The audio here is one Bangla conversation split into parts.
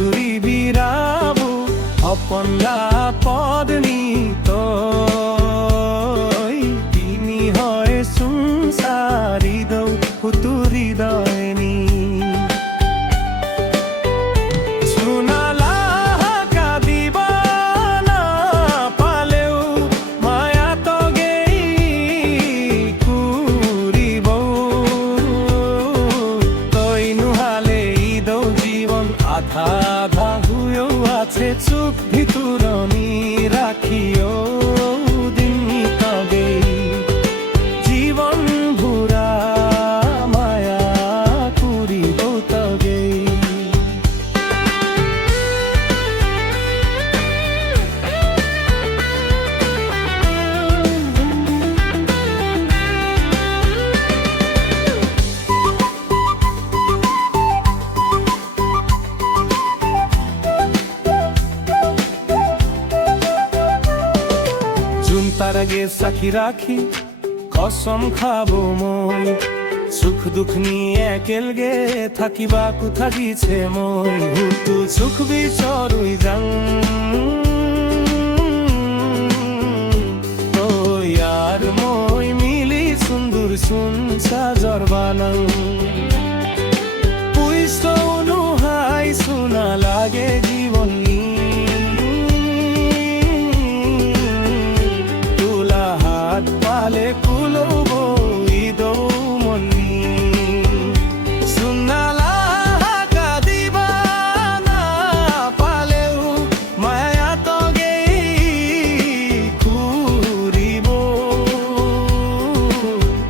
হাতুৰি বিৰাবো অপনলা পদনি তই তিনি হয় সংসাৰি দৌ হুতুৰি দয়নি আধা হুয়েও আছে চুপ ভিতরনি রাখিও দিন তবে জীবন ভুরা মায়া করিব তবে তার আগে সাক্ষী রাখি কসম খাবো মই সুখ দুঃখ নিয়ে একেলগে থাকিবা কোথা দিছে মই হুতু সুখ বিচরুই যাং তই আর মই মিলি সুন্দর সুন সাজর বানাং পুইষ্ট অনুহাই শুনা লাগে জীবন পালে কুলব ইদৌ মনি সুনালা কাদিবা না পালেও মায়া তগে ঘুরিব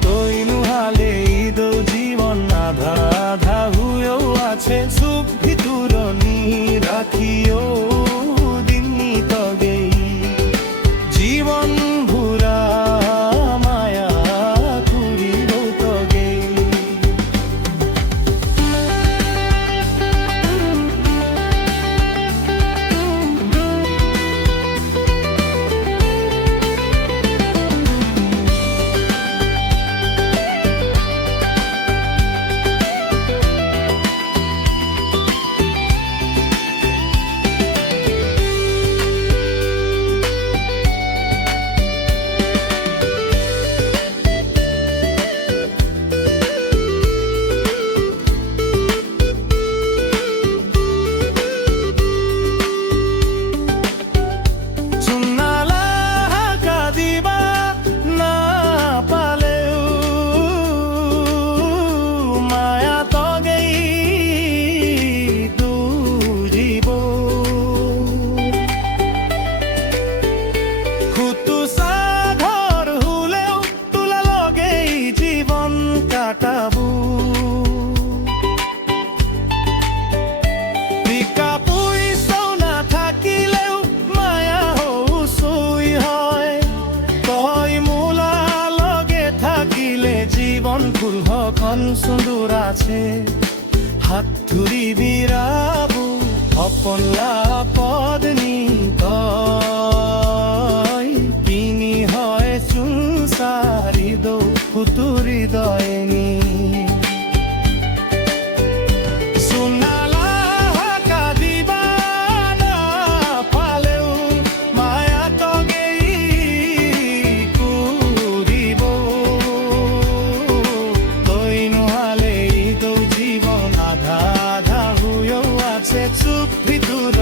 তই নুহালে ইদৌ জীবন আধা আধা হুয়েও আছে সুখ ভিতরনি রাখিও দিননি তগে জীবন ভুরা জীবন ফুল হখন সুন্দর আছে হাত ধুরি বিরাবো অপনলা পদনি তই তিনি হয় সংসারি দৌ হুতুরি দয়নি চুপ ভিতর